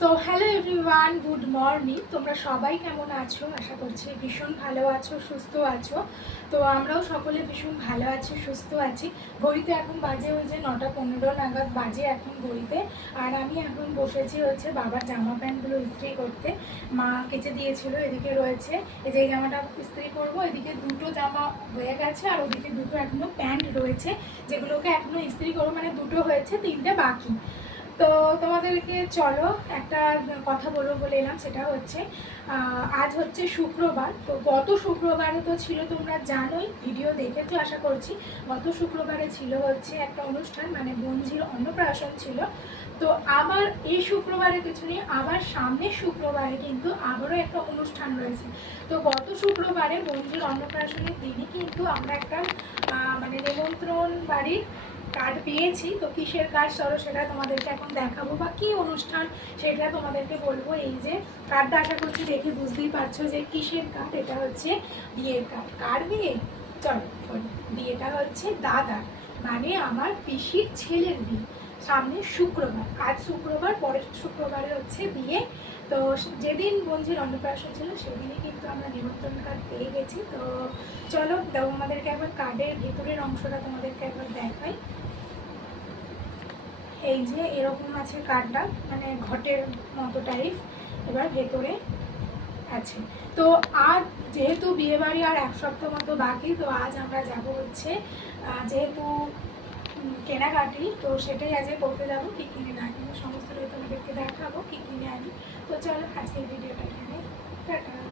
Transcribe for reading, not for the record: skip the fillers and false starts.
So hello everyone, good morning. তোমরা সবাই কেমন আছো? আশা করছি ভীষণ ভালো আছো, সুস্থ আছো। তো আমরাও সকলে ভীষণ ভালো আছি, সুস্থ আছি। ঘড়িতে এখন বাজে ওই যে 9:15 নাগাদ বাজে এখন ঘড়িতে। আর আমি এখন বসেছি হচ্ছে বাবার জামা প্যান্টগুলো ইস্ত্রি করতে। মা কেচে দিয়েছিল, এদিকে রয়েছে এই যে এই জামাটা ইস্ত্রি করবো। এদিকে দুটো জামা হয়ে গেছে আর ওদিকে দুটো এখনো প্যান্ট রয়েছে, যেগুলোকে এখনো ইস্ত্রি করবো। মানে দুটো হয়েছে, তিনটে বাকি। তো তোমাদেরকে চলো একটা কথা বলবো বলে এলাম, সেটা হচ্ছে আজ হচ্ছে শুক্রবার। তো গত শুক্রবারে তো ছিল, তোমরা জানোই, ভিডিও দেখেছো আশা করছি। গত শুক্রবারে ছিল হচ্ছে একটা অনুষ্ঠান, মানে বোনঝির অন্নপ্রাশন ছিল। তো আবার এই শুক্রবারে কিছু নেই, আবার সামনের শুক্রবারে কিন্তু আবারও একটা অনুষ্ঠান রয়েছে। তো গত শুক্রবারে বোনঝির অন্নপ্রাশনের দিনই কিন্তু আমরা একটা মানে নিমন্ত্রণ বাড়ির কার্ড পেয়েছি। তো কিসের কার্ড, চলো সেটা তোমাদেরকে এখন দেখাবো, বা কী অনুষ্ঠান সেটা তোমাদেরকে বলবো। এই যে কার্ডটা আশা করছি দেখে বুঝতেই পারছো যে কিসের কার্ড। এটা হচ্ছে বিয়ের কার্ড। কার বিয়ে? চলো, বিয়েটা হচ্ছে দাদা, মানে আমার পিসির ছেলের বিয়ে। সামনে শুক্রবার, আজ শুক্রবার, পরের শুক্রবারে হচ্ছে বিয়ে। তো যেদিন বোনঝির অন্নপ্রাশন ছিল সেদিনই কিন্তু আমরা নিমন্ত্রণ কার্ড পেয়ে গেছি। তো চলো আমাদেরকে একবার কার্ডের ভেতরের অংশটা তোমাদেরকে একবার দেখাই। এই যে এরকম আছে কার্ডটা, মানে ঘটের মতো টাইপ। এবার ভেতরে আছে। তো আজ যেহেতু বিয়েবাড়ি আর এক সপ্তাহ মতো বাকি, তো আজ আমরা যাব হচ্ছে যেহেতু কেনাকাটি, তো সেটাই আজকে করতে যাবো। কী কিনে না কিনে সমস্তটাই তোমাদেরকে দেখাবো, কী কিনে আনি। তো চলো আজকের ভিডিওটা এখানে টাটা।